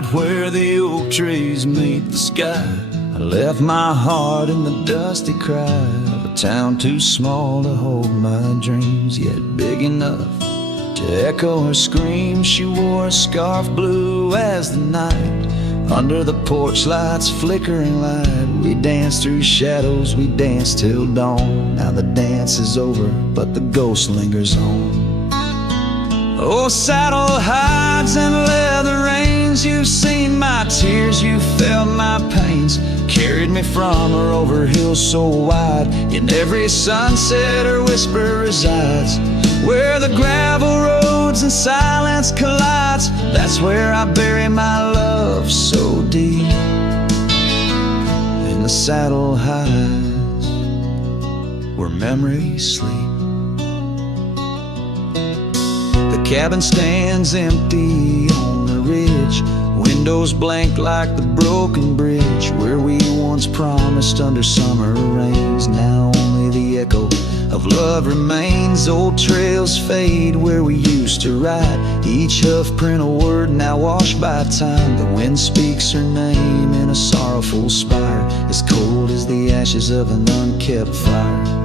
out where the oak trees meet the sky. I left my heart in the dusty cry of a town too small to hold my dreams, yet big enough to echo her scream. She wore a scarf blue as the night. Under the porch lights flickering light, we danced through shadows, we danced till dawn. Now the dance is over, but the ghost lingers on. Oh, saddle hides and leather reins, you've seen my tears, you felt my pains. Carried me from her over hills so wide. In every sunset her whisper resides. Where the gravel roads and silence collides, that's where I bury my love so deep. In the saddle hides where memories sleep. The cabin stands empty on the ridge, windows blank like the broken bridge where we once promised under summer rains. Now only the echo of love remains. Old trails fade where we used to ride, each hoof print a word now washed by time. The wind speaks her name in a sorrowful spire, as cold as the ashes of an unkept fire.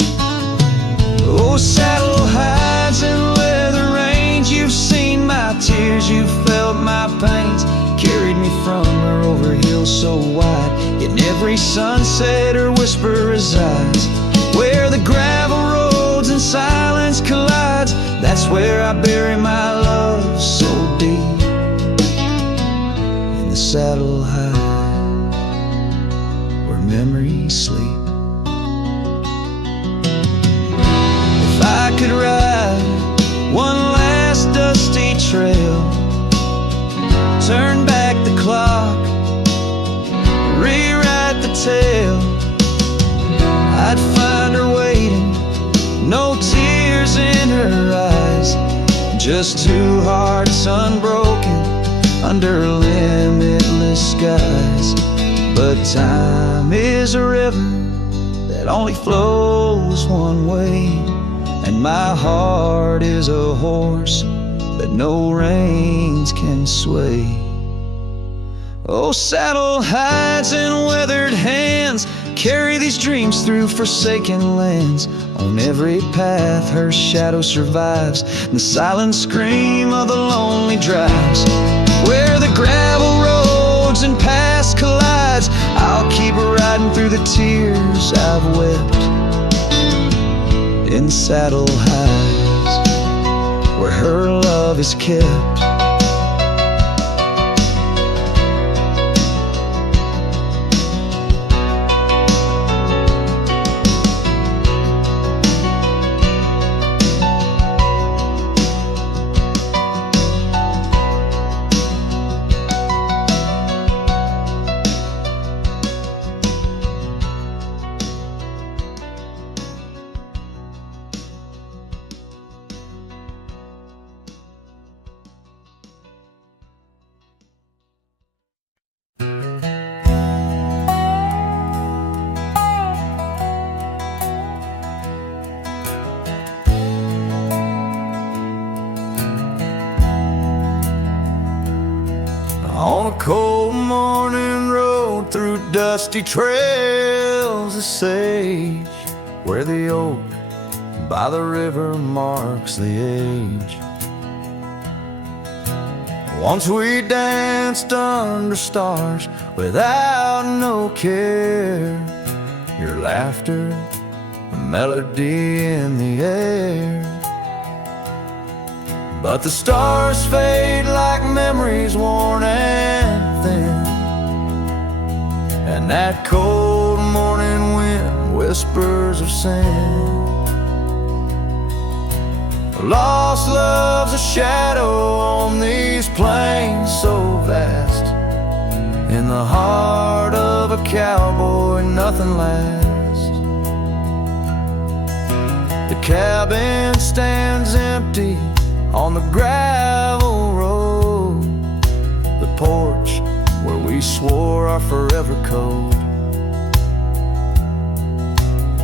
Oh, saddle hides and leather reins, you've seen my tears, you've felt my pains. Carried me from her over hills so wide. In every sunset her whisper resides. Where the gravel roads and silence collides, that's where I bury my love so deep. In the saddle hides where memories sleep. If I could ride one last dusty trail, turn back the clock, rewrite the tale, I'd find her waiting, no tears in her eyes, just two hearts unbroken under limitless skies. But time is a river that only flows one way, and my heart is a horse that no reins can sway. Oh, saddle hides and weathered hands carry these dreams through forsaken lands. On every path her shadow survives, the silent scream of the lonely drives. Where the gravel roads and past collides, I'll keep riding through the tears I've wept. In saddle hides where her love is kept. On a cold morning road through dusty trails of sage, where the oak by the river marks the age. Once we danced under stars without no care, your laughter, a melody in the air. But the stars fade like memories worn and thin, and that cold morning wind whispers of sin. Lost love's a shadow on these plains so vast. In the heart of a cowboy nothing lasts. The cabin stands empty on the gravel road, the porch where we swore our forever code.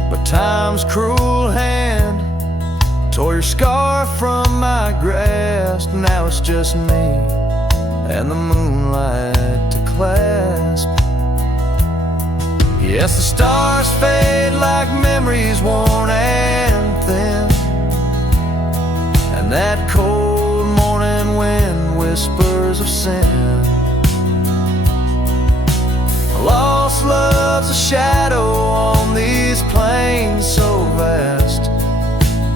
But time's cruel hand tore your scarf from my grasp. Now it's just me and the moonlight to clasp. Yes, the stars fade like memories worn and thin, and that cold morning wind whispers of sin. Lost love's a shadow on these plains so vast.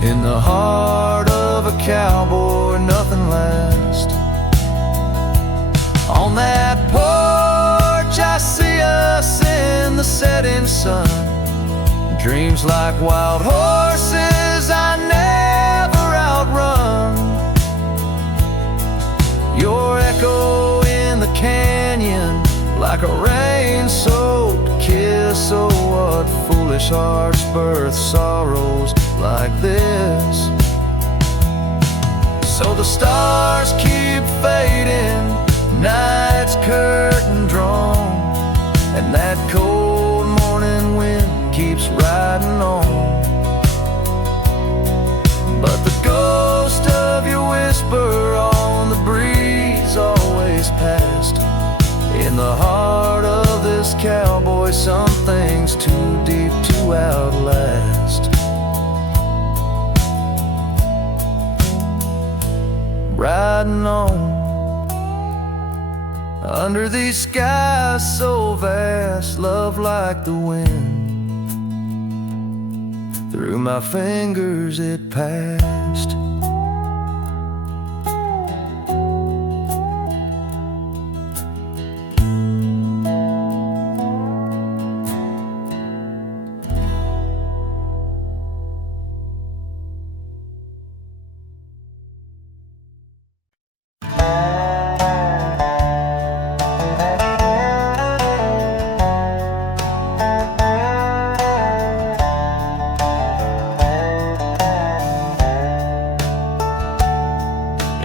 In the heart of a cowboy, nothing lasts. On that porch I see us in the setting sun. Dreams like wild horses I never outrun. Your echo in the canyon like a rain-soaked kiss. Oh, what foolish hearts birth sorrows like this. So the stars keep fading, night's curtain drawn, and that cold morning wind keeps riding on. But the ghost of your whisper on the breeze always passed. In the heart of this cowboy, some things too deep to outlast. Riding on under these skies so vast, love like the wind. Through my fingers it passed.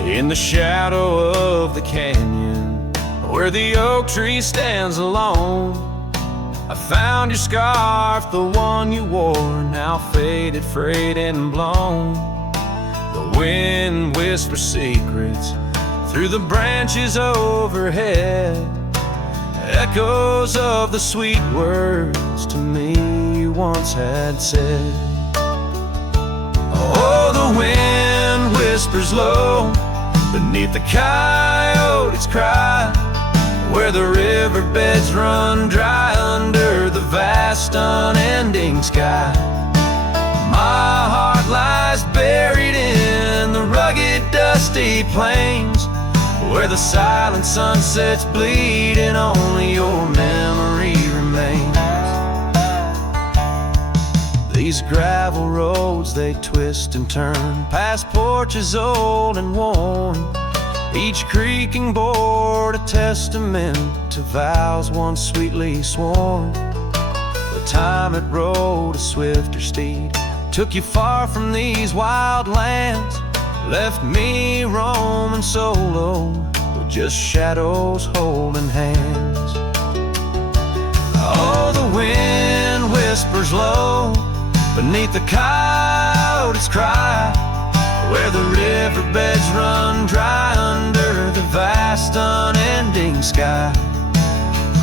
In the shadow of the canyon, where the oak tree stands alone, I found your scarf, the one you wore, now faded, frayed and blown. The wind whispers secrets through the branches overhead, echoes of the sweet words to me you once had said. Oh, the wind whispers low beneath the coyote's cry, where the riverbeds run dry under the vast unending sky. My heart lies buried in the rugged dusty plains, where the silent sunsets bleed and only your memory remains. These gravel roads, they twist and turn past porches old and worn, each creaking board a testament to vows once sweetly sworn. The time it rode a swifter steed took you far from these wild lands, left me roaming solo with just shadows holding hands. Oh, the wind whispers low beneath the coyote's cry, where the riverbeds run dry under the vast unending sky.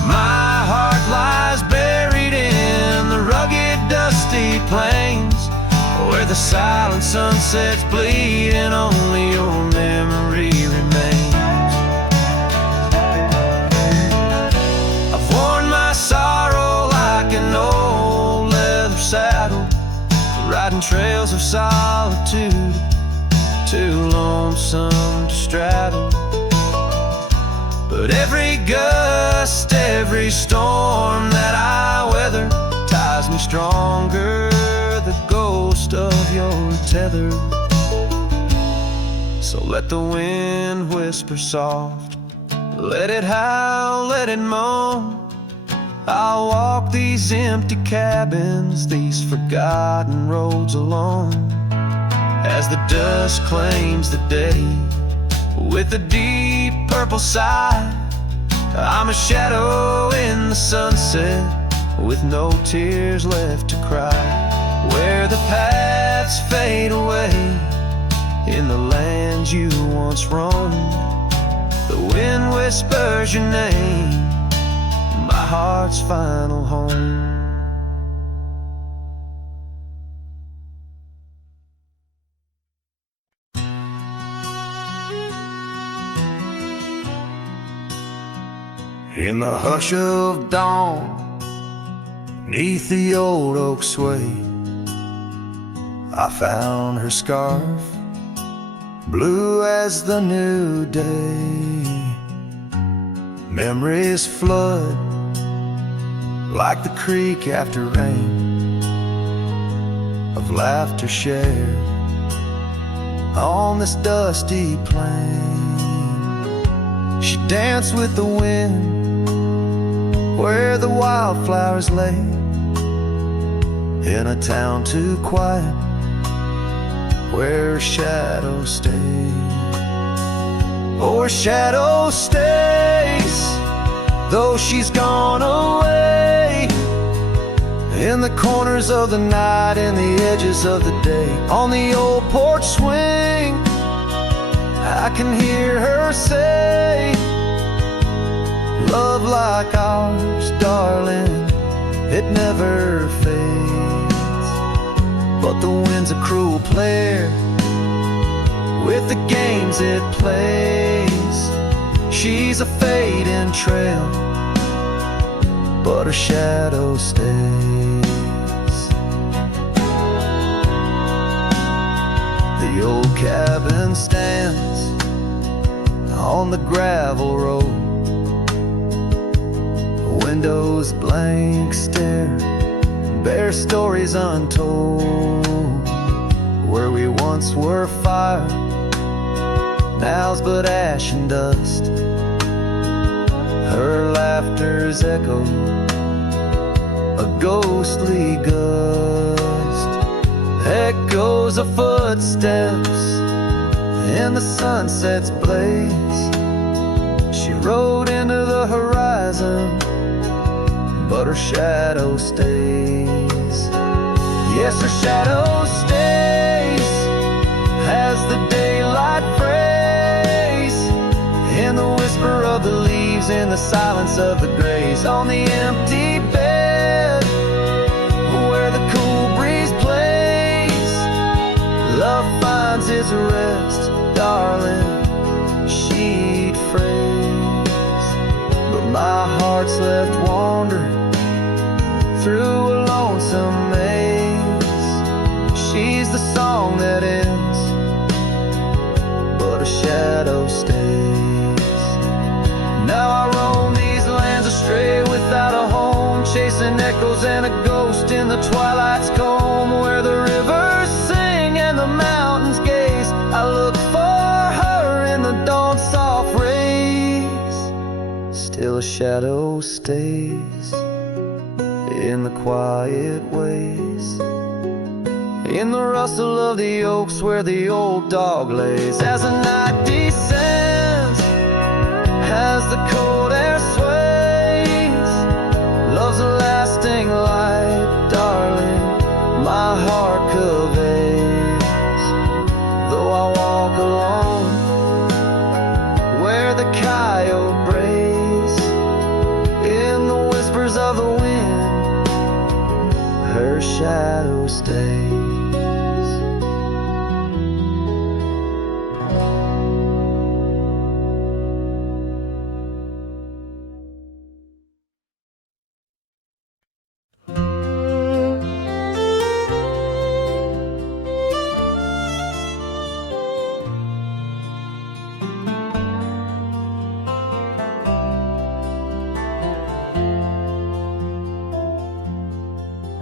My heart lies buried in the rugged dusty plains, where the silent sunsets bleed and only your memory remains. I've worn my sorrow like an old leather saddle, riding trails of solitude, too lonesome to straddle. But every gust, every storm that I weather ties me stronger, the ghost of your tether. So let the wind whisper soft, let it howl, let it moan. I'll walk these empty cabins, these forgotten roads alone, as the dust claims the day with a deep purple sigh. I'm a shadow in the sunset with no tears left to cry, where the paths fade away in the lands you once roamed. The wind whispers your name, my heart's final home. In the hush of dawn, 'neath the old oak sway, I found her scarf, blue as the new day. Memories flood like the creek after rain, of laughter shared on this dusty plain. She danced with the wind where the wildflowers lay, in a town too quiet where her shadow stays. Oh, her shadow stays, though she's gone away, in the corners of the night, in the edges of the day. On the old porch swing, I can hear her say, love like ours, darling, it never fades. But the wind's a cruel player with the games it plays. She's a fading trail, but her shadow stays. The old cabin stands on the gravel road, windows blank stare, bare stories untold. Where we once were fire, now's but ash and dust. Her laughter's echo, a ghostly gust. Echoes of footsteps in the sunset's blaze. She rode into the horizon, but her shadow stays. Yes, her shadow stays as the daylight frays, in the whisper of the leaves, in the silence of the grays. On the empty bed where the cool breeze plays, love finds its rest, darling, she'd phrase. But my heart's left wandering through a lonesome maze. She's the song that ends, but a shadow stays. Now I roam these lands astray without a home, chasing echoes and a ghost in the twilight's comb, where the rivers sing and the mountains gaze. I look for her in the dawn's soft rays. Still a shadow stays in the quiet ways, in the rustle of the oaks where the old dog lays. As the night descends, as the cold air sways, love's a lasting light, darling, my heart conveys. Though I walk alone where the coyote brays, in the whispers of the wind, her shadow stays.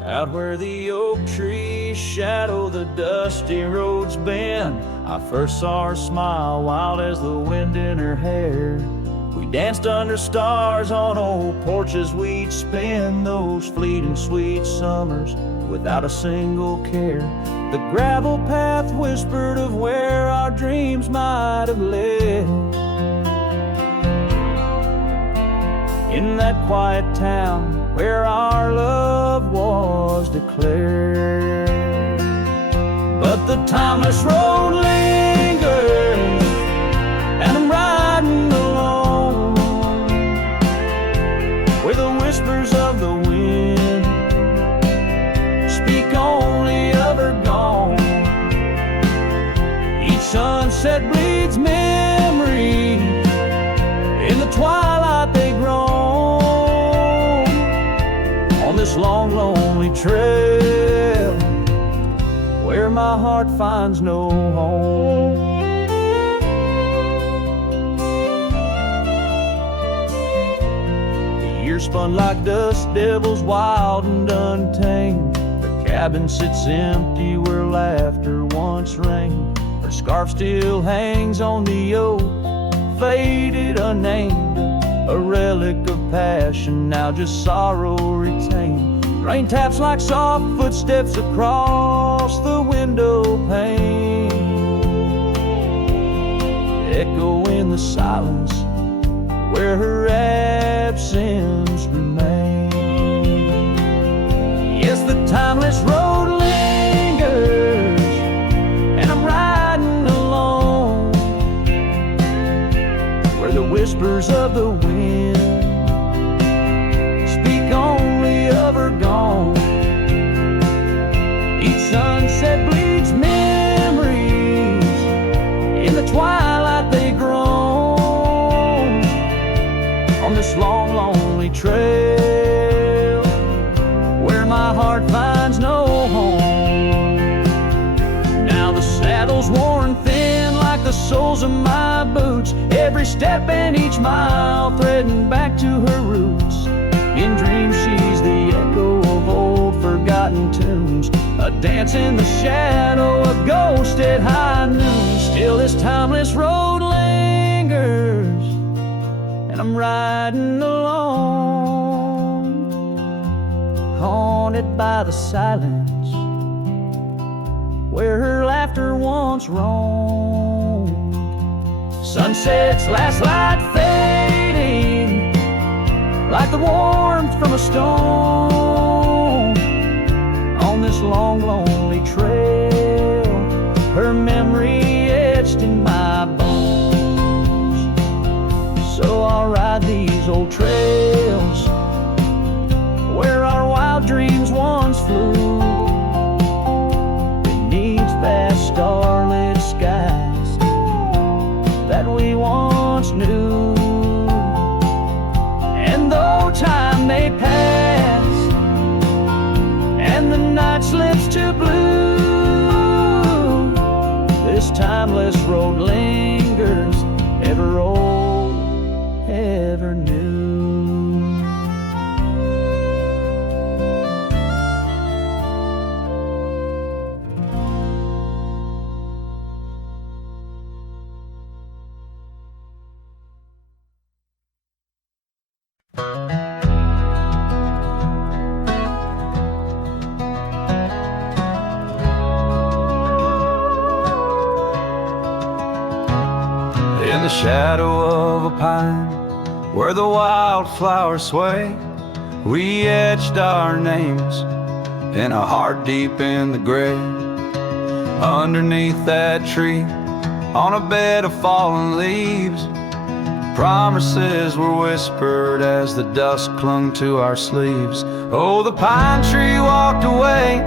Out where the oak trees shadow the dusty roads bend, I first saw her smile, wild as the wind in her hair. We danced under stars on old porches, we'd spend those fleeting sweet summers without a single care. The gravel path whispered of where our dreams might have led. In that quiet town where our love was declared. But the timeless road lingers, and I'm riding alone sunset bleeds memory. In the twilight they groan on this long, lonely trail where my heart finds no home. The years spun like dust devils, wild and untamed. The cabin sits empty where laughter once reigned. Her scarf still hangs on the oak, faded, unnamed, a relic of passion, now just sorrow retained. Rain taps like soft footsteps across the window pane, echo in the silence where her absence remains. Yes, the timeless road lingers, and I'm riding alone where the whispers of the wind speak only of her gone. Each sunset bleeds memories. In the twilight they groan on this long, lonely trail where my heart finds no home. Now the saddle's worn thin like the soles of my boots, every step and each mile threading back to her roots. In dreams she's the echo of old forgotten tunes, a dance in the shadow, a ghost at high noon. Still this timeless road lingers, and I'm riding alone, haunted by the silence where her laughter once roamed. Sunset's last light fading like the warmth from a stone on this long, lonely trail, her memory etched in my bones. So I'll ride these old trails where our wild dreams once flew, beneath vast starlit skies that we once knew. And though time may pass and the night slips to blue, this timeless road lingers, ever old, ever new. In the shadow of a pine, where the wildflowers sway, we etched our names in a heart deep in the grave. Underneath that tree, on a bed of fallen leaves, promises were whispered as the dust clung to our sleeves. Oh, the pine tree walked away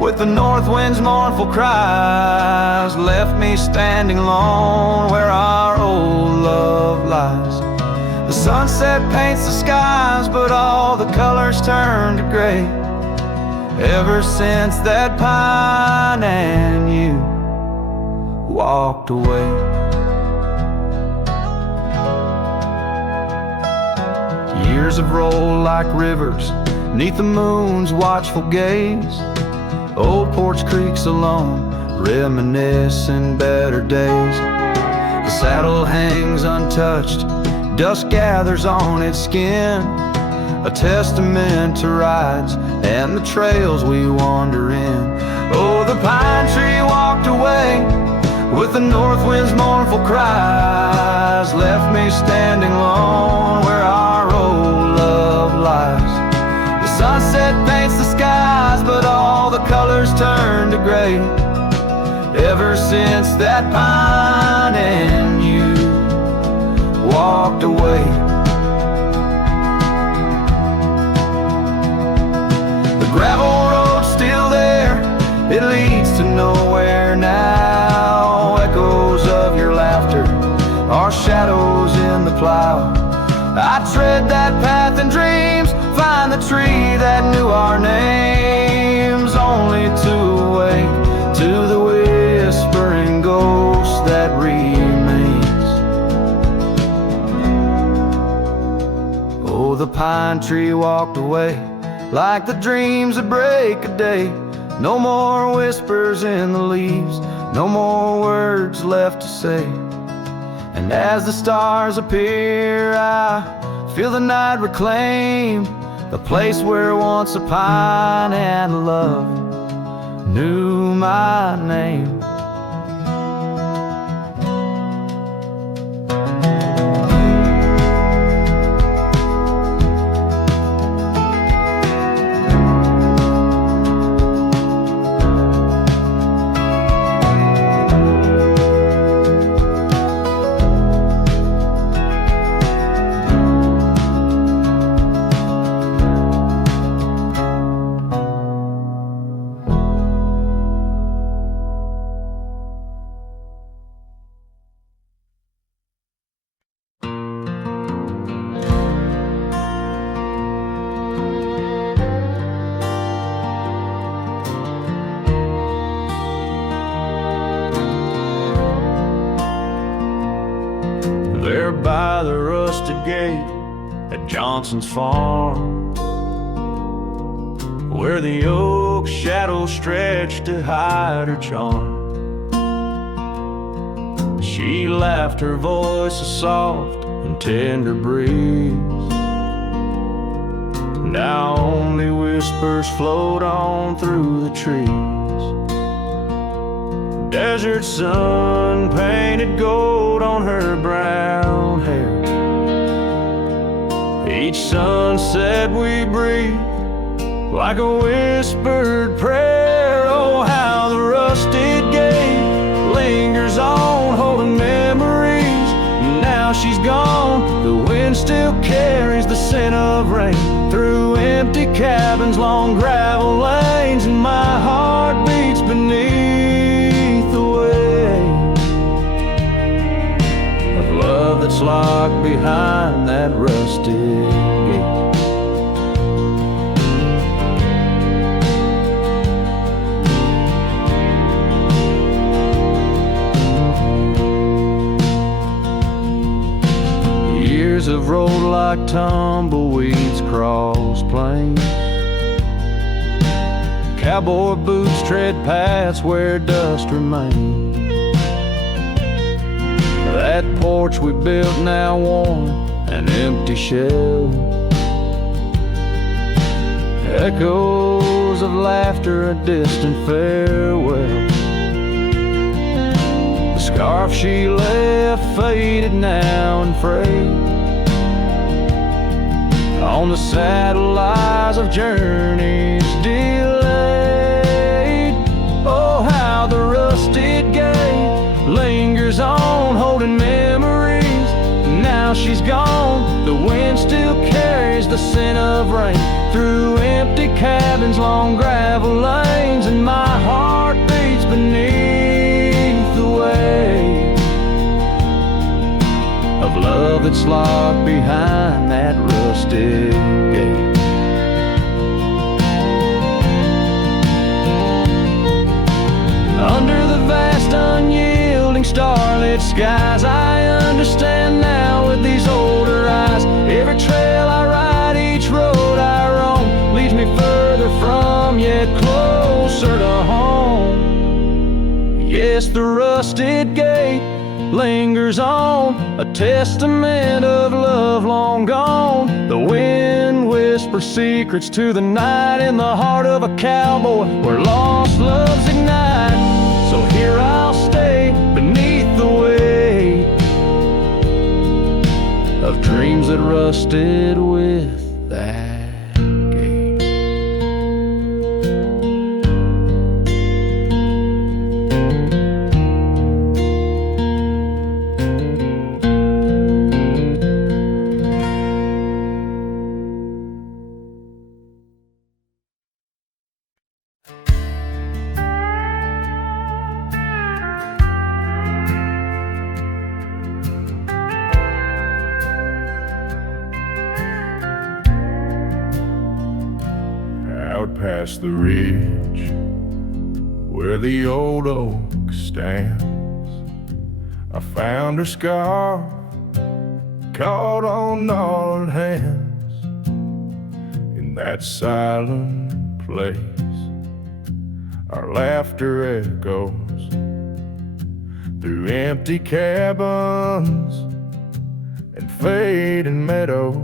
with the north wind's mournful cries, left me standing alone where our old love lies. The sunset paints the skies, but all the colors turn to gray ever since that pine and you walked away. Years have rolled like rivers neath the moon's watchful gaze. Old porch creaks alone, reminiscing better days. The saddle hangs untouched, dust gathers on its skin, a testament to rides and the trails we wander in. Oh, the pine tree walked away with the north wind's mournful cries, left me standing alone where our old love lies. The sunset paints the skies, but all the colors turn to gray ever since that pine and you walked away. The gravel road's still there, it leads to nowhere now, echo I tread that path in dreams, find the tree that knew our names, only to awake to the whispering ghost that remains. Oh, the pine tree walked away like the dreams that break a day. No more whispers in the leaves, no more words left to say. And as the stars appear, I feel the night reclaim the place where once a pine and love knew my name. There by the rusted gate at Johnson's farm, where the oak shadow stretched to hide her charm, she laughed, her voice a soft and tender breeze. Now only whispers float on through the trees. Desert sun painted gold on her brown hair. Each sunset we breathe like a whispered prayer. Oh, how the rusted gate lingers on, holding memories. Now she's gone, the wind still carries the scent of rain through empty cabins, long gravel lanes, and my heart beats beneath that's locked behind that rusted gate. Years have rolled like tumbleweeds cross plains. Cowboy boots tread paths where dust remains. That porch we built now worn, an empty shell. Echoes of laughter, a distant farewell. The scarf she left faded now and frayed. On the saddle lies of journeys delayed. Oh, how the rusted gate lingers on, holding memories. Now she's gone, the wind still carries the scent of rain through empty cabins, long gravel lanes, and my heart beats beneath the weight of love that's locked behind that rusted gate. Under the vast unyielding starlit skies, I understand now with these older eyes. Every trail I ride, each road I roam, leads me further from, yet closer to home. Yes, the rusted gate lingers on, a testament of love long gone. The wind whispers secrets to the night in the heart of a cowboy where lost loves ignite. So here I'll stay beneath the weight of dreams that rusted with that gate. past the ridge where the old oak stands, I found her scarf caught on gnarled hands. In that silent place, our laughter echoes through empty cabins and fading meadows,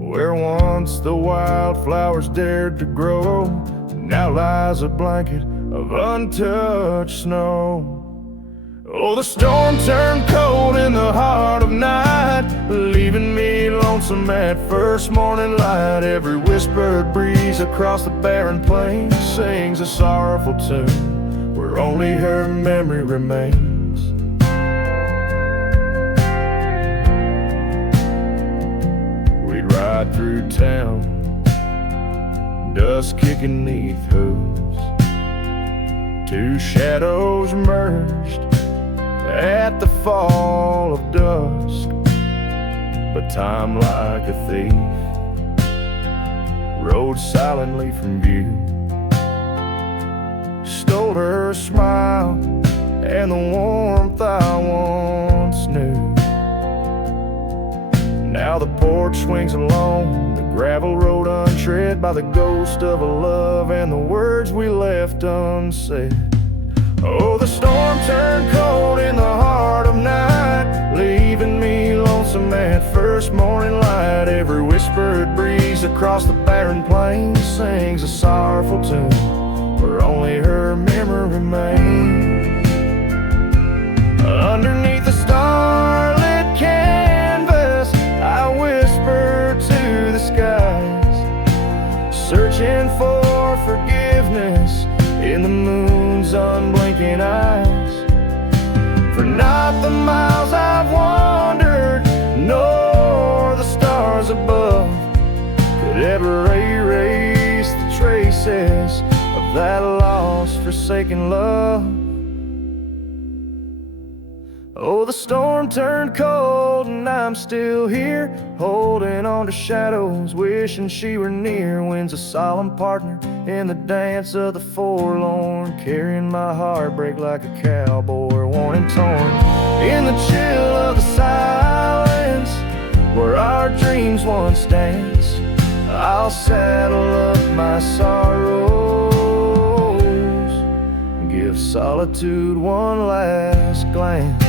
where once the wildflowers dared to grow, now lies a blanket of untouched snow. Oh, the storm turned cold in the heart of night, leaving me lonesome at first morning light. Every whispered breeze across the barren plains sings a sorrowful tune where only her memory remains. We'd ride through town, dust kicking neath hooves, two shadows merged at the fall of dusk. But time, like a thief, rode silently from view, stole her smile and the warmth I once knew. Now the porch swings alone, the gravel road untread by the ghost of a love and the words we left unsaid. Oh, the storm turned cold in the heart of night, leaving me lonesome at first morning light. Every whispered breeze across the barren plains sings a sorrowful tune where only her memory remains. Underneath the starlit canvas, I whisper to the skies, searching for forgiveness in the moon's unblinking eyes. For not the miles I've wandered, nor the stars above could ever erase the traces of that lost, forsaken love. Oh, the storm turned cold and I'm still here, holding on to shadows, wishing she were near. Wind's a solemn partner in the dance of the forlorn, carrying my heartbreak like a cowboy, worn and torn. In the chill of the silence, where our dreams once danced, I'll saddle up my sorrows and give solitude one last glance.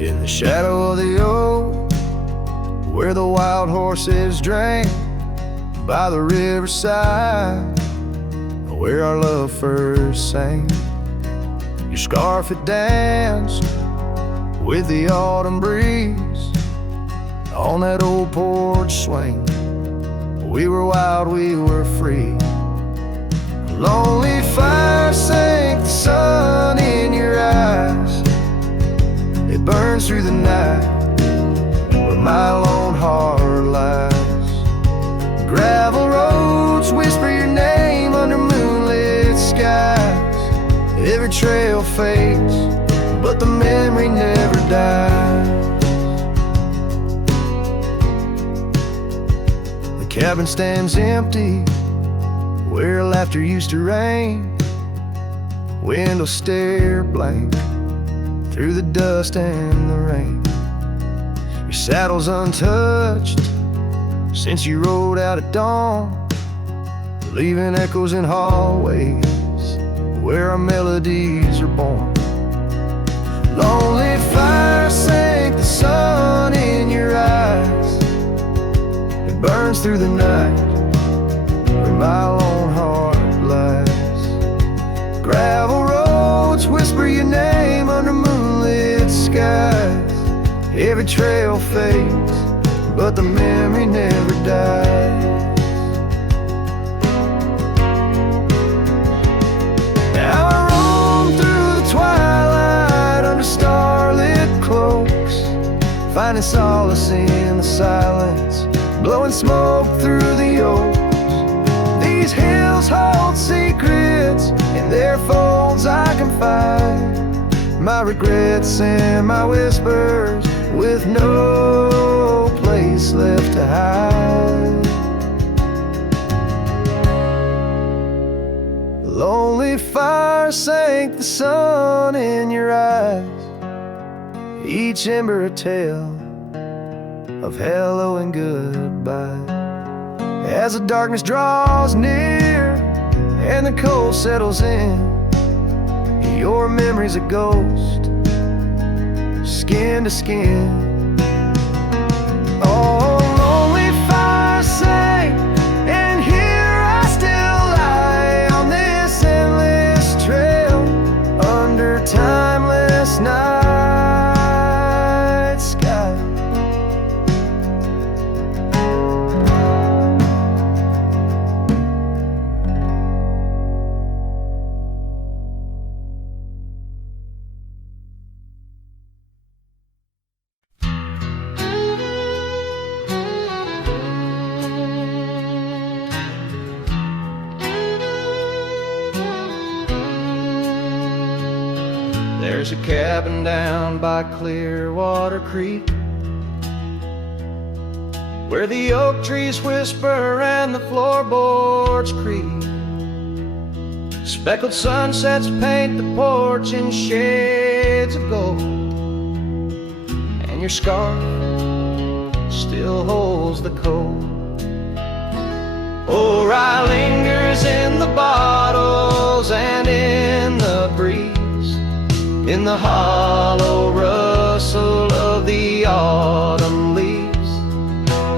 In the shadow of the oak, where the wild horses drank by the riverside, where our love first sang, your scarf had danced with the autumn breeze on that old porch swing. We were wild, we were free. A lonely fire sank the sun in your eyes. It burns through the night where my lone heart lies. Gravel roads whisper your name under moonlit skies. Every trail fades, but the memory never dies. The cabin stands empty where laughter used to rain. Windows stare blank through the dust and the rain. Your saddle's untouched since you rode out at dawn, leaving echoes in hallways where our melodies are born. Lonely fire sank the sun in your eyes. It burns through the night where my lone heart lies. Gravel roads whisper your name under moonlit skies. Every trail fades, but the memory never dies. finding solace in the silence, blowing smoke through the oaks. These hills hold secrets, in their folds I confide my regrets and my whispers, with no place left to hide. Lonely fire sank the sun in your eyes, each ember a tale of hello and goodbye. As the darkness draws near and the cold settles in, your memory's a ghost, skin to skin. Oh, lonely fire sank, and here I still lie on this endless trail under timeless night sky. There's a cabin down by Clearwater Creek, where the oak trees whisper and the floorboards creak. Speckled sunsets paint the porch in shades of gold, and your scarf still holds the cold. Oh, rye lingers in the bottles and in the breeze, in the hollow rustle of the autumn leaves.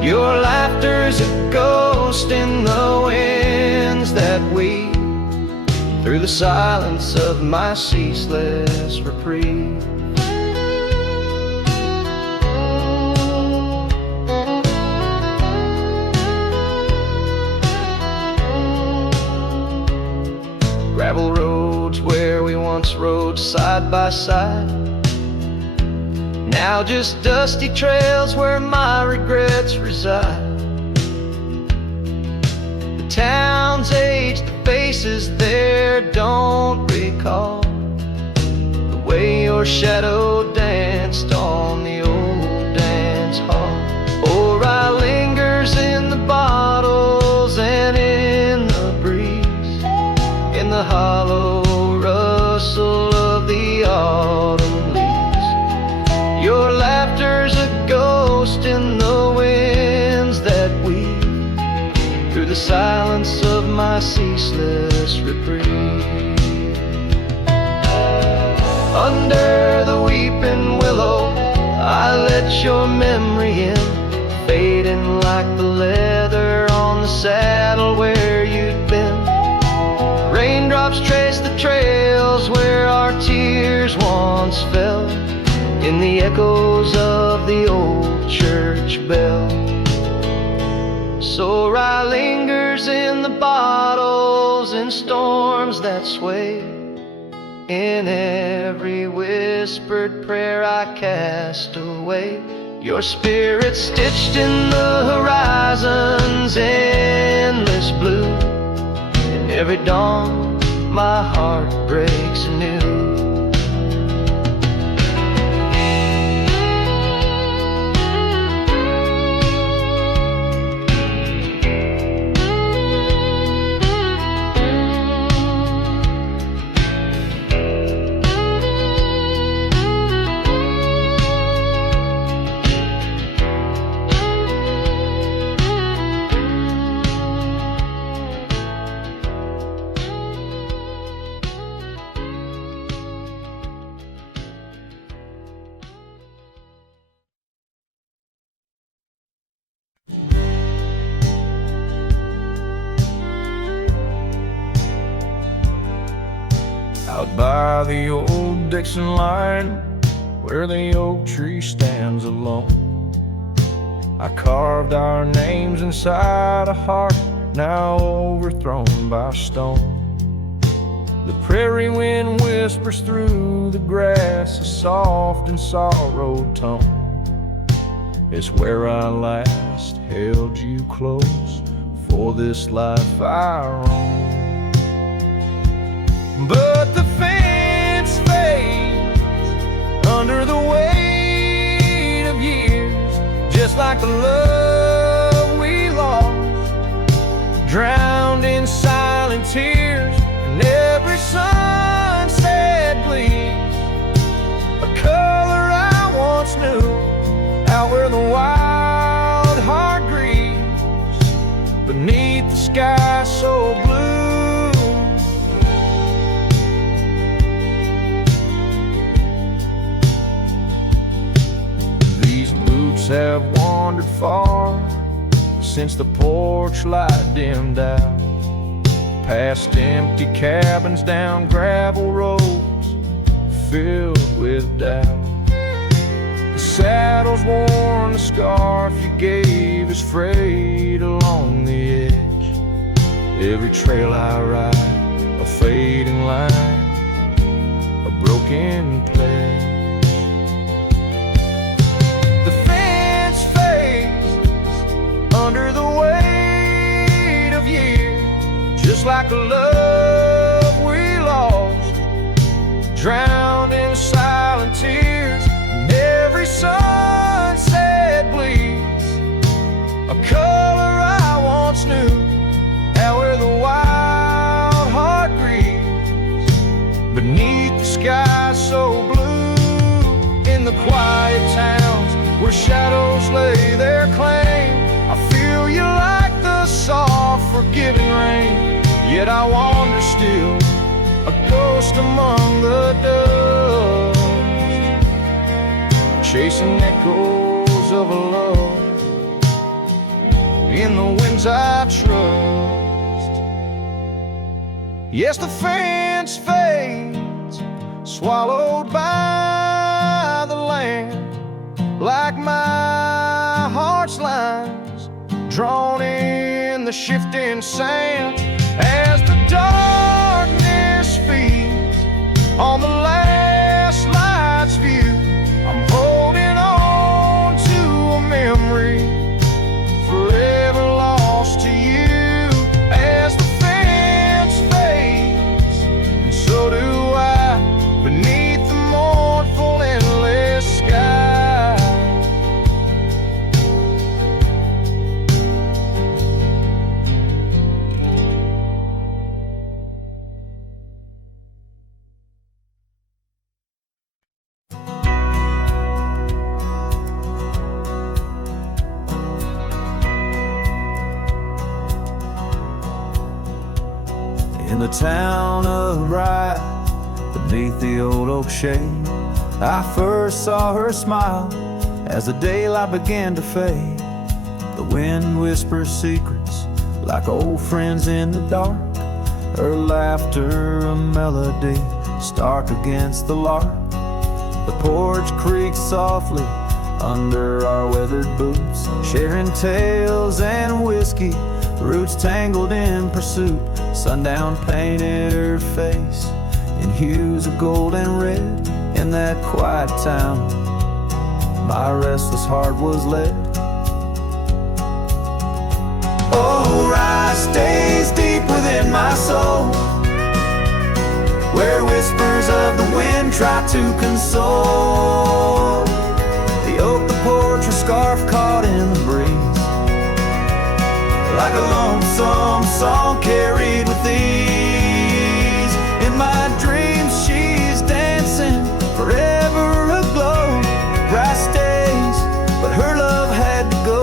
Your laughter's a ghost in the winds that weave through the silence of my ceaseless reprieve. Gravel roads where we once rode side by side, now just dusty trails where my regrets reside. The town's aged, the faces there don't recall the way your shadow danced on the old dance hall. Oh, rye lingers in the bottles and in the breeze, in the hollow rustle of the autumn leaves. Your laughter's a ghost in the winds that weave through the silence of my ceaseless reprieve. Under the weeping willow, I let your memory in, fading like the leather on the saddle where you'd been. Raindrops trace the trails where our tears once fell, in the echoes of the old church bell. So rye lingers in the bottles, in storms that sway, in every whispered prayer I cast away. Your spirit stitched in the horizon's endless blue, and every dawn my heart breaks anew. Out by the old Dixon line, where the oak tree stands alone, I carved our names inside a heart now overthrown by stone. The prairie wind whispers through the grass a soft and sorrowed tone, It's where I last held you close for this life I roam. But the fence fades under the weight of years, just like the love we lost, drowned in silent tears. And every sunset bleeds a color I once knew, out where the wild heart grieves beneath the sky so blue. These boots have wandered far since the porch light dimmed out, past empty cabins, down gravel roads filled with doubt. The saddle's worn, the scarf you gave is frayed along the edge. Every trail I ride, a fading line, a broken pledge. The fence fades under the weight of years, just like a love we lost, drowned in silent tears. And every sunset bleeds a color I once knew, out where the wild heart grieves beneath the sky so blue. In the quiet towns where shadows lay their claim, I feel you like the soft forgiving rain. Yet I wander still, a ghost among the dust, chasing echoes of a love in the winds I trust. Yes, the fence fades, swallowed by the land, like my heart's lines drawn in the shifting sand. As the darkness feeds on the last light's view, I'm holding on to a memory forever lost to you. As the fence fades, and so do I, beneath the mournful endless sky. In the town of Bryan, beneath the old oak shade, I first saw her smile as the daylight began to fade. The wind whispers secrets like old friends in the dark, her laughter a melody stark against the lark. The porch creaks softly under our weathered boots, sharing tales and whiskey, roots tangled in pursuit. Sundown painted her face in hues of gold and red. In that quiet town, my restless heart was led. Oh, rye stays deep within my soul, where whispers of the wind try to console. The oak, the porch, a scarf caught in the breeze, like a lonesome song carried with ease. In my dreams she's dancing, forever aglow. Bright stays, but her love had to go.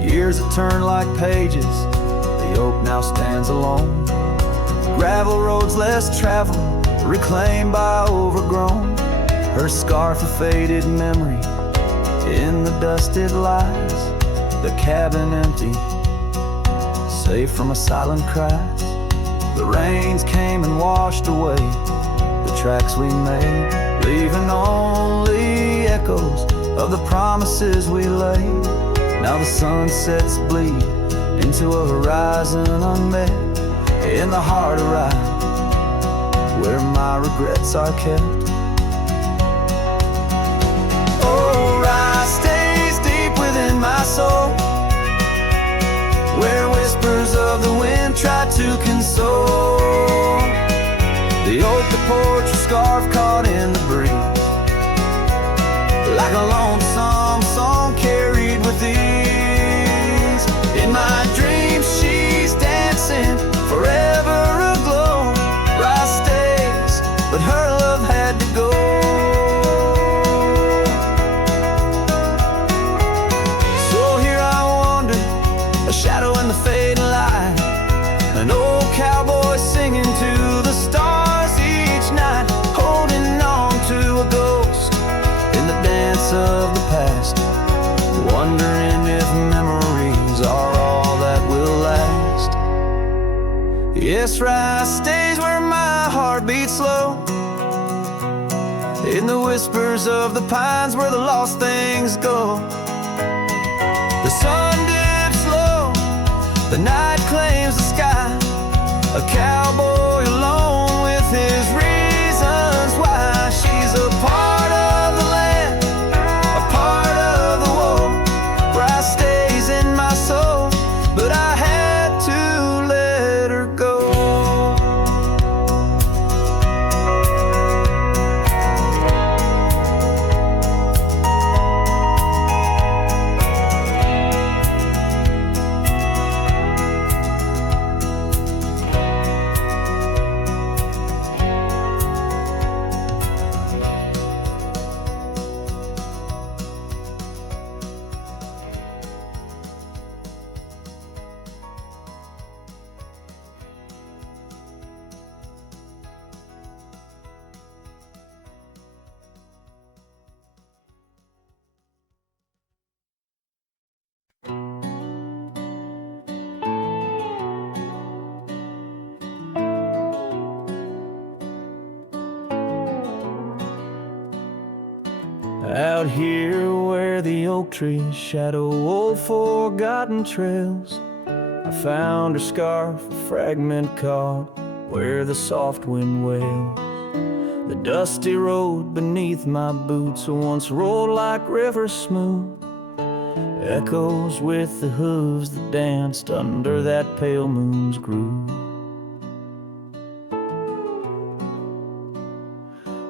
Years have turned like pages, the oak now stands alone. Gravel roads less traveled, reclaimed by overgrown. Her scarf a faded memory, in the dusted lies, the cabin empty, safe from a silent cries. The rains came and washed away the tracks we made, leaving only echoes of the promises we laid. Now the sunsets bleed into a horizon unmet, in the heart of Rye, where my regrets are kept. the porch, a scarf caught in the breeze, like a lonesome song carried with ease. In my dreams she's dancing, forever aglow. Rice stays, but her love had to go. So here I wander, a shadow in the fading light, an old cowboy singing to the stars each night, holding on to a ghost in the dance of the past, wondering if memories are all that will last. Yes, rice stays where my heart beats slow, in the whispers of the pines where the lost things go. The sun dips low, the night claims the sky, a cowboy alone with his reasons why. She's a part of the land, a part of the woe. Rice stays in my soul, but I had to let her go. Out here where the oak trees shadow old forgotten trails, I found her scarf, a fragment caught where the soft wind wails. The dusty road beneath my boots once rolled like rivers smooth, echoes with the hooves that danced under that pale moon's groove.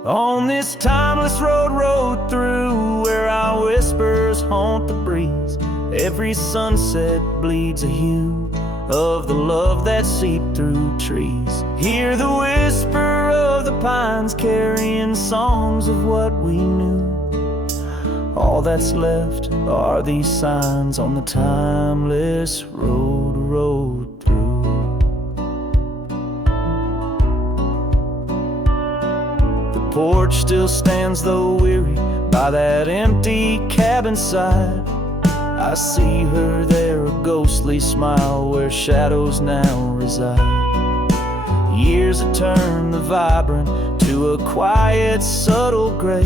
On this timeless road rode through, where our whispers haunt the breeze, every sunset bleeds a hue of the love that seeped through trees. Hear the whisper of the pines carrying songs of what we knew. All that's left are these signs on the timeless road rode through. Porch still stands though weary by that empty cabin side. I see her there, a ghostly smile where shadows now reside. Years have turned the vibrant to a quiet, subtle gray.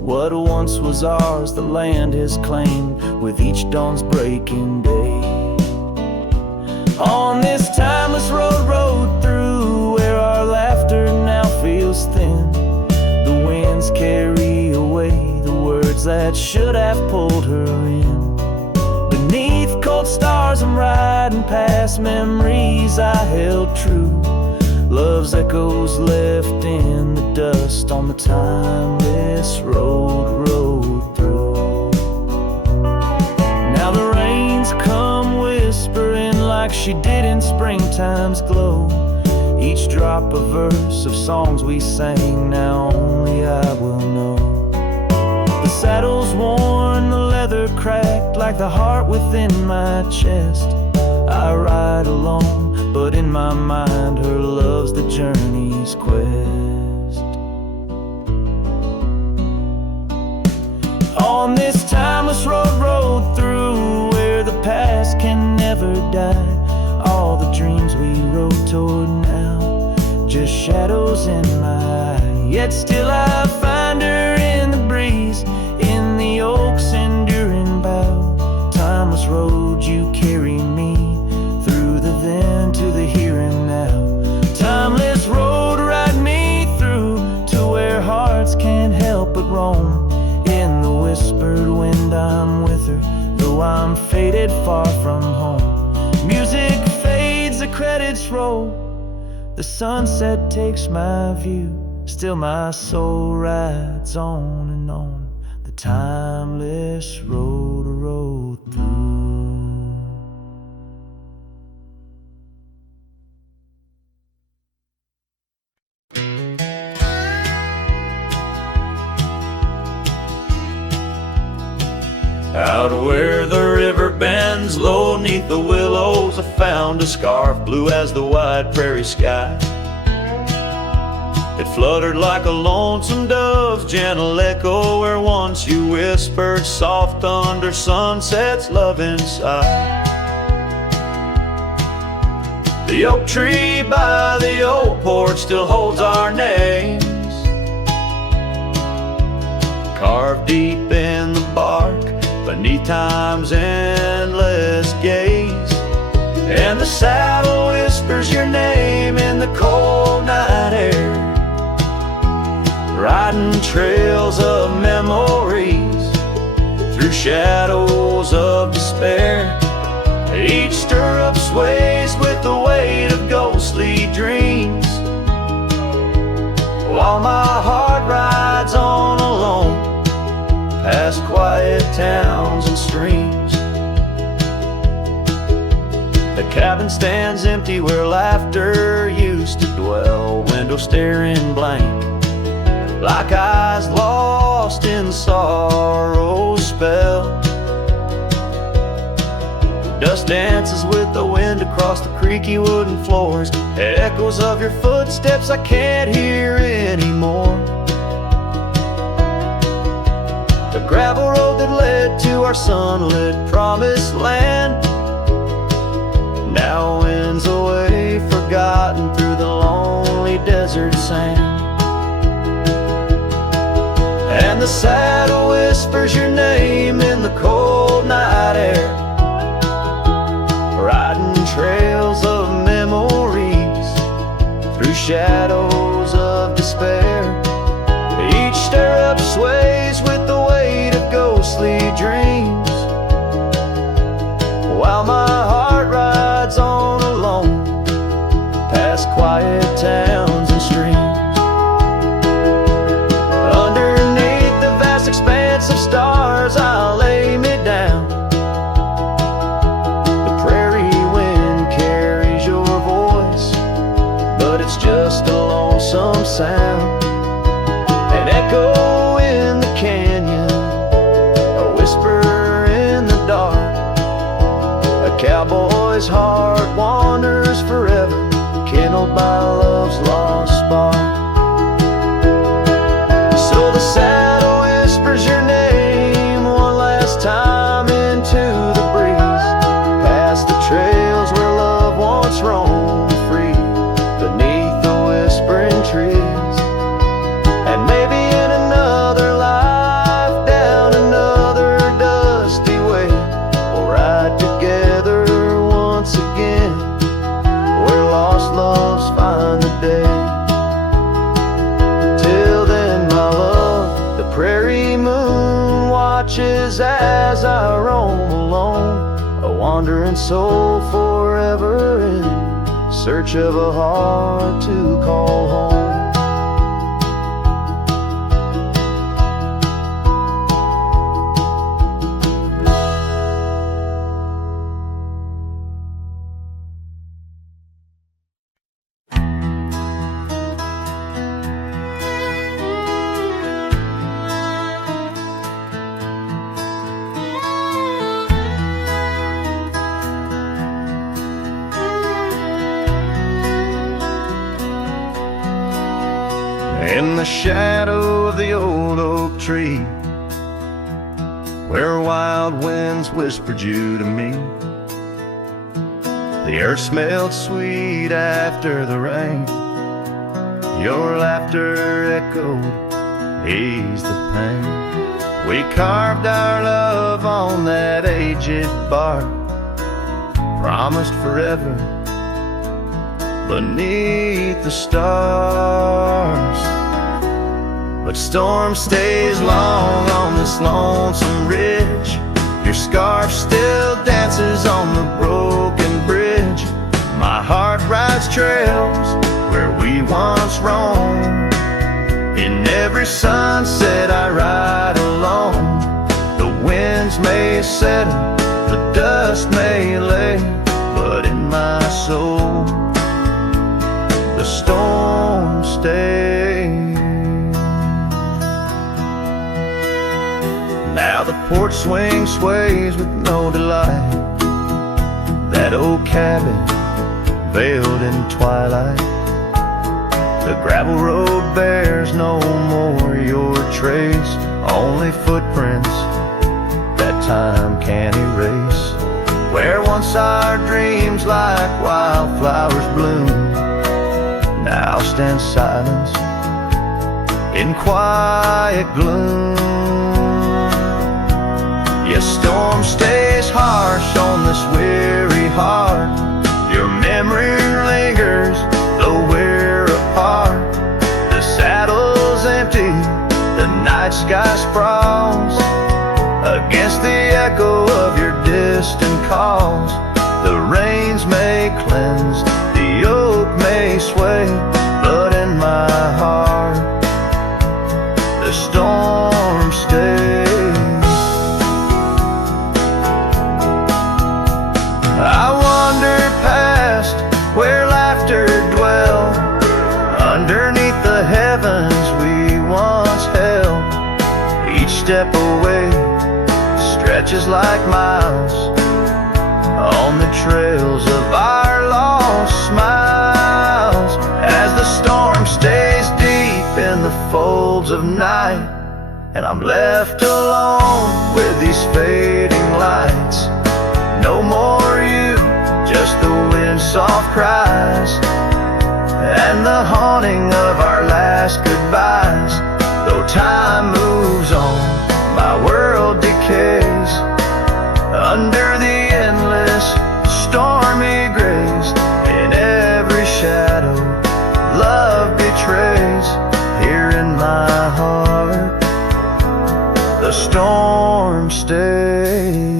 What once was ours, the land has claimed with each dawn's breaking day. On this timeless road rode through, where our laughter now feels thin. The winds carry away the words that should have pulled her in. Beneath cold stars I'm riding past memories I held true. Love's echoes left in the dust on the timeless road rode through. Now the rains come whispering like she did in springtime's glow. Each drop a verse of songs we sang, now only I will know. The saddle's worn, the leather cracked, like the heart within my chest. I ride alone, but in my mind her love's the journey's quest. On this timeless road rode through, where the past can never die. All the dreams we rode toward now, just shadows in my eye. Yet still I find her in the breeze, in the oak's enduring bough. Timeless road, you carry me through the then to the here and now. Timeless road, ride me through to where hearts can't help but roam. In the whispered wind I'm with her, though I'm faded far from home. Music fades, the credits roll, The sunset takes my view, still my soul rides on and on, the timeless road I rode through. Out where the river bends low neath the willows, I found a scarf blue as the wide prairie sky. It fluttered like a lonesome dove's gentle echo, where once you whispered soft under sunset's loving sigh. The oak tree by the old porch still holds our names, carved deep in the bark beneath time's endless gaze. And the saddle whispers your name in the cold night air, riding trails of memories through shadows of despair. Each stirrup sways with the weight of ghostly dreams, while my heart rides on alone past quiet towns and streams. The cabin stands empty where laughter used to dwell, window staring blank like eyes lost in sorrow's spell. Dust dances with the wind across the creaky wooden floors, echoes of your footsteps I can't hear anymore. The gravel road that led to our sunlit promised land now winds away forgotten through the lonely desert sand. And the saddle whispers your name in the cold night air, riding trails of memories through shadows of despair. Each stirrup sways with the weight of ghostly dreams, while my heart rides on alone past quiet towns and streams. Underneath the vast expanse of stars I'll lay me down. The prairie wind carries your voice, but it's just a lonesome sound. An echo in the canyon, a whisper in the dark. A cowboy's heart wanders forever, kindled by love's lost spark. So the saddle whispers your name one last time into the breeze, past the trails where love once roamed free, beneath the whispering trees. And maybe in another life, down another dusty way, we'll ride together once again, where lost loves find the day. Till then, my love, the prairie moon watches as I roam alone, a wandering soul forever in search of a heart to call home. In the shadow of the old oak tree, where wild winds whispered you to me, the earth smelled sweet after the rain. Your laughter echoed, eased the pain. We carved our love on that aged bark, promised forever beneath the stars. But storm stays long on this lonesome ridge. Your scarf still dances on the broken bridge. My heart rides trails storm stays. Now the porch swing sways with no delight, that old cabin veiled in twilight. The gravel road bears no more your trace, only footprints that time can't erase. Where once our dreams like wildflowers bloom, now stand silence in quiet gloom. Yes, storm stays harsh on this weary heart. Your memory lingers, though we're apart. The saddle's empty, the night sky sprawls against the echo of your distant calls. The rains may cleanse, the oak may sway, but in my heart the storm stays. I wander past where laughter dwelled, underneath the heavens we once held. Each step away stretches like miles on the trails of our lost smiles. As the storm stays deep in the folds of night, and I'm left alone with these fading lights. No more you, just the wind's soft cries and the haunting of our last goodbyes. Though time moves on, my world decays under the endless stormy grays. In every shadow love betrays. Here in my heart the storm stays.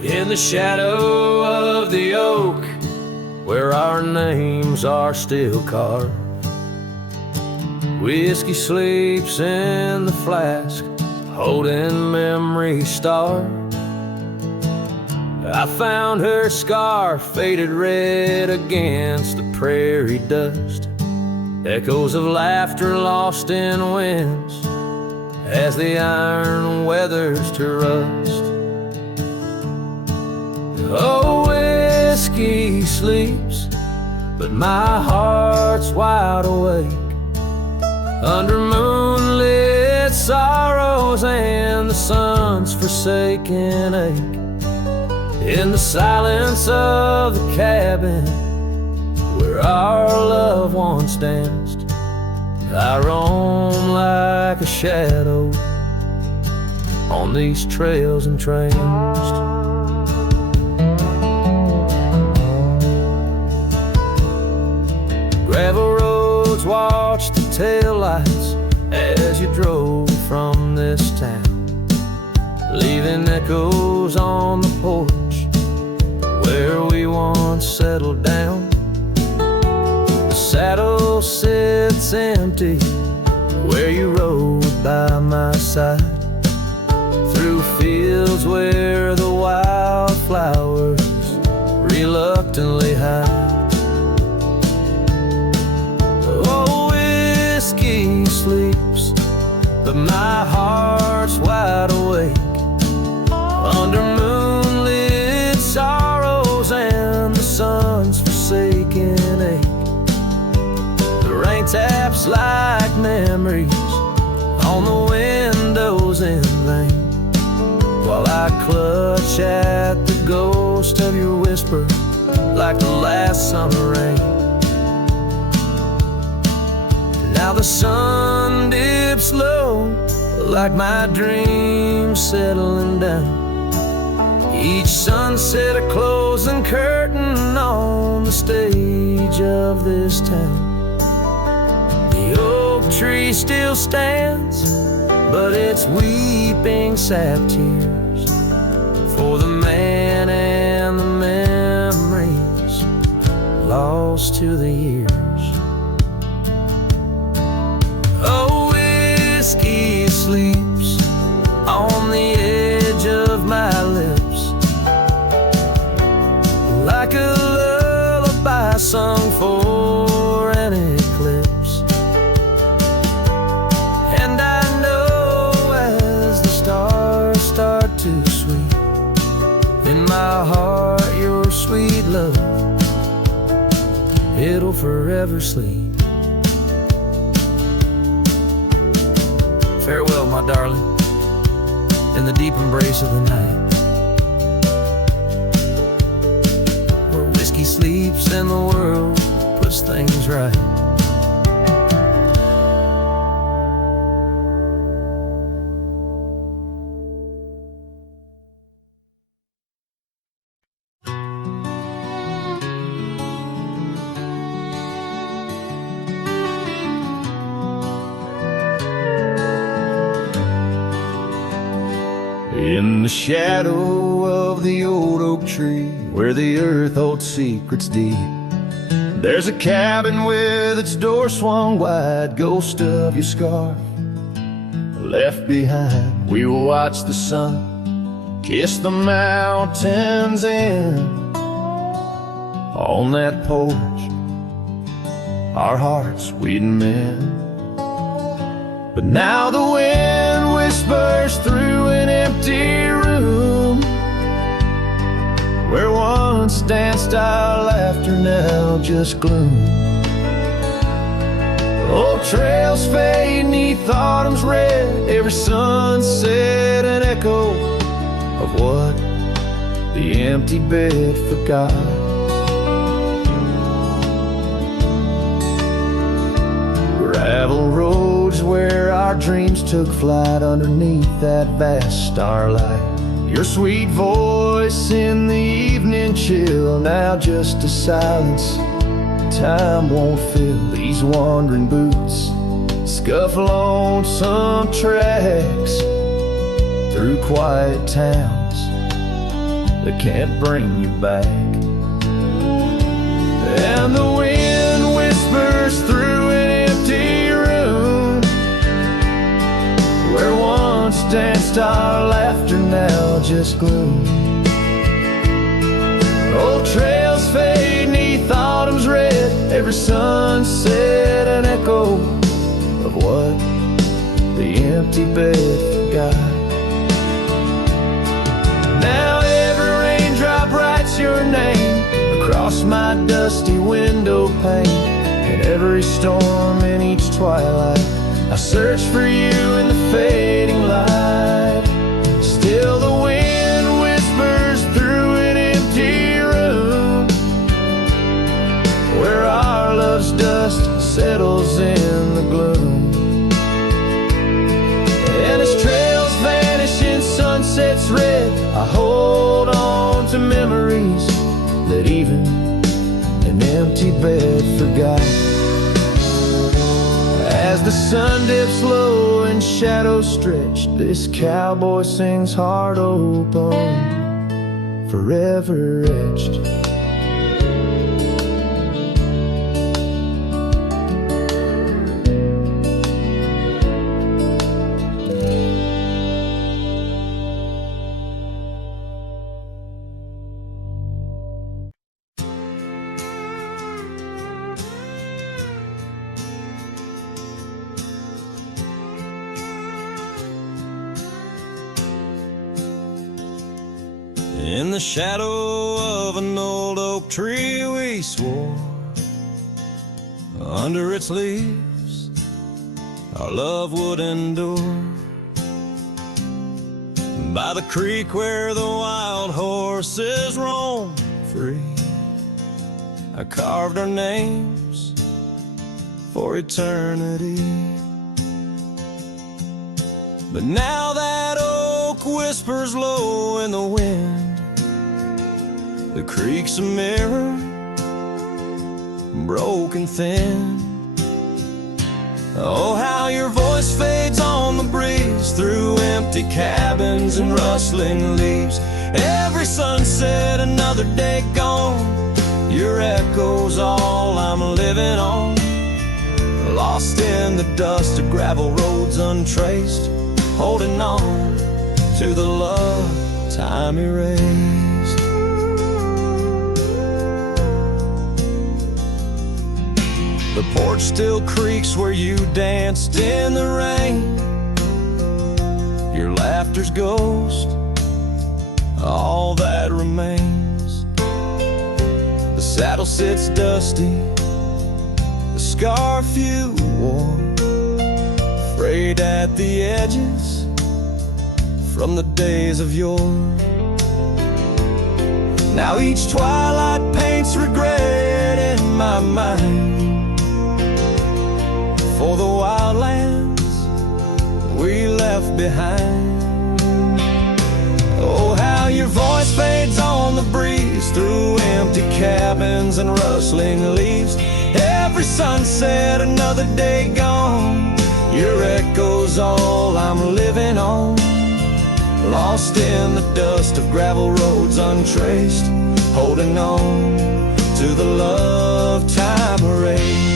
In the shadow of the oak, where our names are still carved, whiskey sleeps in the flask, holding memory starved. I found her scar faded red against the prairie dust, echoes of laughter lost in winds as the iron weathers to rust. Oh, whiskey sleeps, but my heart's wide awake under moonlit sorrows and the sun's forsaken ache. In the silence of the cabin where our love once danced, I roam like a shadow on these trails entranced. Gravel roads watch the taillights as you drove from this town, leaving echoes on the porch where we once settled down. The saddle sits empty where you rode by my side, through fields where the wildflowers reluctantly hide. Oh, whiskey sleeps, but my heart's wide awake under moonlit sorrows and the sun's forsaken ache. The rain taps like memories on the windows in vain, while I clutch at the ghost of your whisper like the last summer rain. Now the sun dips low like my dreams settling down, each sunset a closing curtain on the stage of this town. The tree still stands, but it's weeping sap tears for the man and the memories lost to the years. Oh, whiskey sleeps on the edge of my lips like a lullaby sung for an eclipse. And I know as the stars start to sweep in my heart your sweet love, it'll forever sleep. Farewell, my darling, in the deep embrace of the night, where whiskey sleeps and the world puts things right. In the shadow of the old oak tree, where the earth holds secrets deep, there's a cabin with its door swung wide, ghost of your scarf left behind. We will watch the sun kiss the mountains in. On that porch, our hearts we'd mend. But now the wind whispers through an empty room, where once danced our laughter, now just gloom. Old trails fade neath autumn's red, every sunset an echo of what the empty bed forgot. Gravel roads where our dreams took flight underneath that vast starlight. Your sweet voice in the evening chill, now just a silence time won't fill. These wandering boots scuff lonesome tracks through quiet towns that can't bring you back. And the wind whispers through an empty room, where once danced our laughter, now just gloom. Old trails fade neath autumn's red, every sunset an echo of what the empty bed forgot. Now every raindrop writes your name across my dusty window pane, and every storm in each twilight I search for you in the fading light. Still the wind whispers through an empty room, where our love's dust settles in the gloom. And as trails vanish in sunsets red, I hold on to memories that even an empty bed forgot. As the sun dips low and shadows stretch, this cowboy sings heart open, forever etched. In the shadow of an old oak tree we swore, under its leaves our love would endure. By the creek where the wild horses roam free, I carved our names for eternity. But now that oak whispers low in the wind, the creek's a mirror, broken thin. Oh, how how your voice fades on the breeze through empty cabins and rustling leaves. Every sunset, another day gone, your echo's all I'm living on. Lost in the dust of gravel roads untraced, holding on to the love time erased. The porch still creaks where you danced in the rain. Your laughter's ghost, all that remains. The saddle sits dusty, the scarf you wore, frayed at the edges from the days of yore. Now each twilight paints regret in my mind for the wildlands we left behind. Oh, how your voice fades on the breeze through empty cabins and rustling leaves. Every sunset, another day gone, your echo's all I'm living on. Lost in the dust of gravel roads untraced, holding on to the love time erased.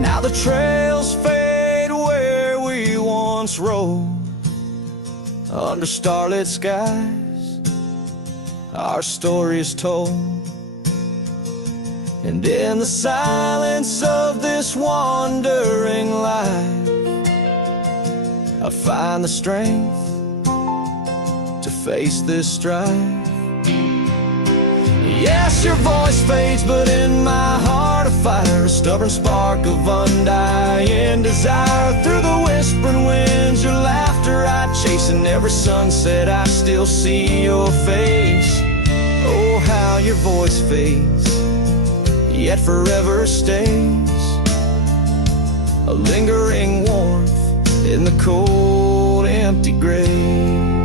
Now the trails fade where we once rode, under starlit skies our story is told. And in the silence of this wandering life, I find the strength to face this strife. Yes, your voice fades, but in my heart a fire, a stubborn spark of undying desire. Through the whispering winds, your laughter I chase, and every sunset I still see your face. Oh, how your voice fades, yet forever stays, a lingering warmth in the cold, empty graves.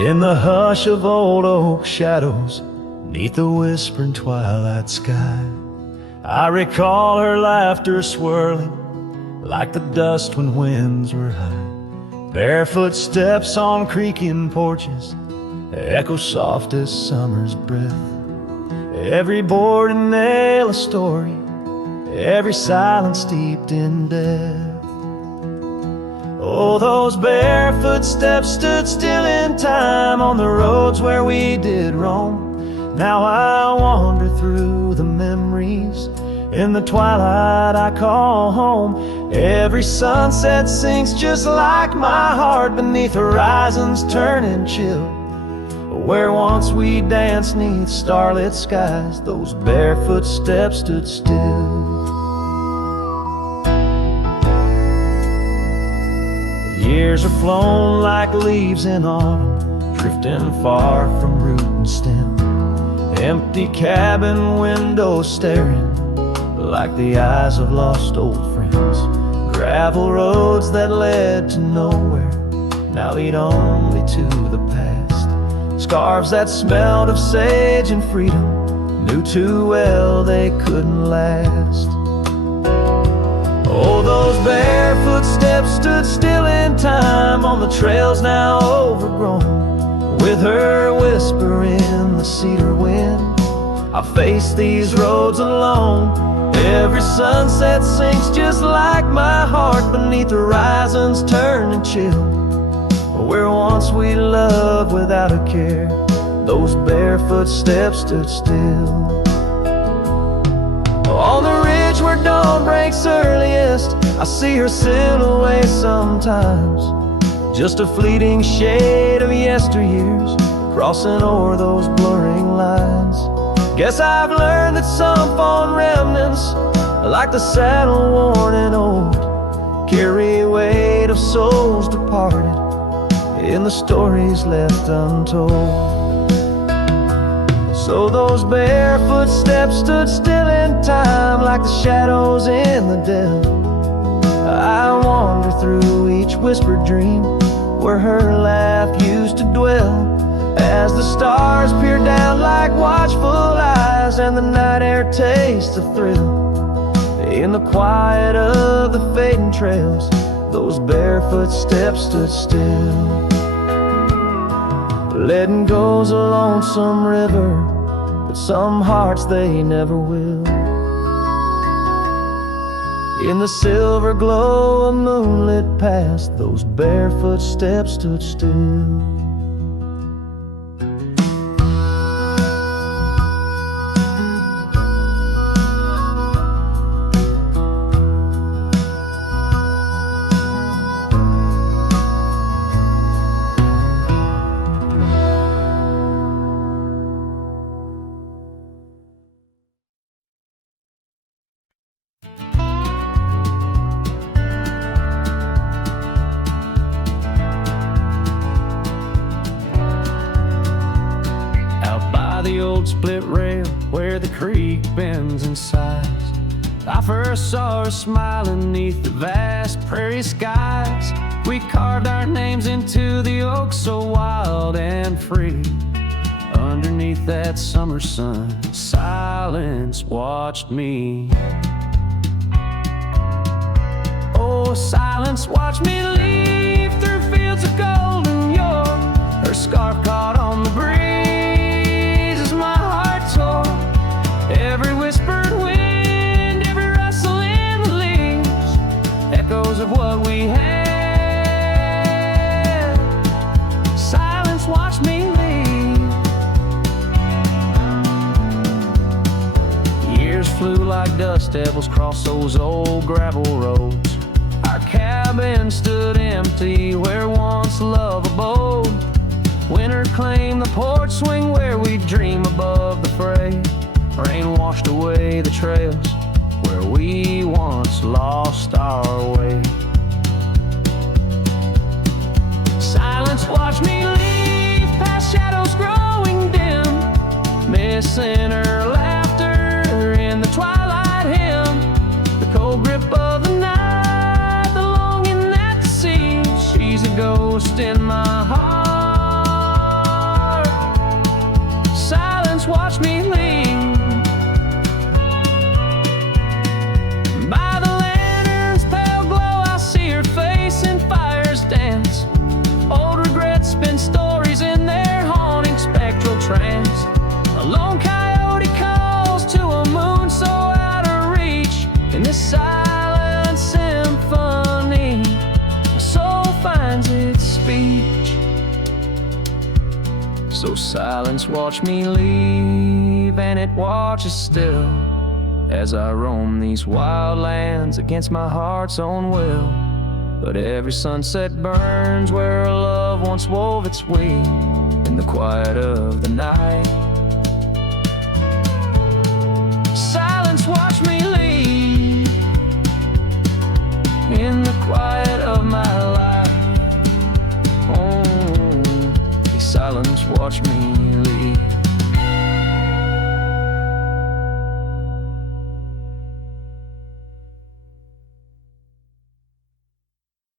In the hush of old oak shadows, neath the whispering twilight sky, I recall her laughter swirling like the dust when winds were high. Barefoot steps on creaking porches echo soft as summer's breath. Every board and nail a story, every silence steeped in death. Oh, those barefoot steps stood still in time on the roads where we did roam. Now I wander through the memories in the twilight I call home. Every sunset sinks just like my heart beneath horizons turning chill. Where once we danced neath starlit skies, those barefoot steps stood still. Years are flown like leaves in autumn, drifting far from root and stem. Empty cabin windows staring like the eyes of lost old friends. Gravel roads that led to nowhere now lead only to the past. Scarves that smelled of sage and freedom knew too well they couldn't last. Oh, those barefoot steps stood still in time on the trails now overgrown. With her whisper in the cedar wind, I face these roads alone. Every sunset sinks just like my heart beneath horizons turning chill. Where once we loved without a care, those barefoot steps stood still. On the ridge where dawn breaks earliest, I see her silhouette sometimes, just a fleeting shade of yesteryears crossing o'er those blurring lines. Guess I've learned that some fond remnants like the saddle worn and old, carry weight of souls departed in the stories left untold. So those barefoot steps stood still in time, like the shadows in the dell. I wander through each whispered dream where her laugh used to dwell, as the stars peer down like watchful eyes and the night air tastes a thrill. In the quiet of the fading trails, those barefoot steps stood still. Letting go's a lonesome river, but some hearts they never will. In the silver glow of moonlit past, those barefoot steps stood still. The old split rail where the creek bends and sighs, I first saw her smiling neath the vast prairie skies. We carved our names into the oak so wild and free. Underneath that summer sun, silence watched me. Oh, silence watched me leave through fields of golden yore. Her scarf caught on the breeze, every whispered wind, every rustle in the leaves, echoes of what we had. Silence watched me leave. Years flew like dust devils across those old gravel roads. Our cabin stood empty where once love abode. Winter claimed the porch swing where we dream above the fray. Rain washed away the trails where we once lost our way. Silence watched me leave past shadows growing dim, missing her laughter in the twilight hymn. The cold grip of the night, the longing at the sea. She's a ghost in my heart. Silence watched me leave. A lone coyote calls to a moon so out of reach. In this silent symphony, my soul finds its speech. So silence watched me leave, and it watches still as I roam these wild lands against my heart's own will. But every sunset burns where a love once wove its way in the quiet of the night. Silence watched me live.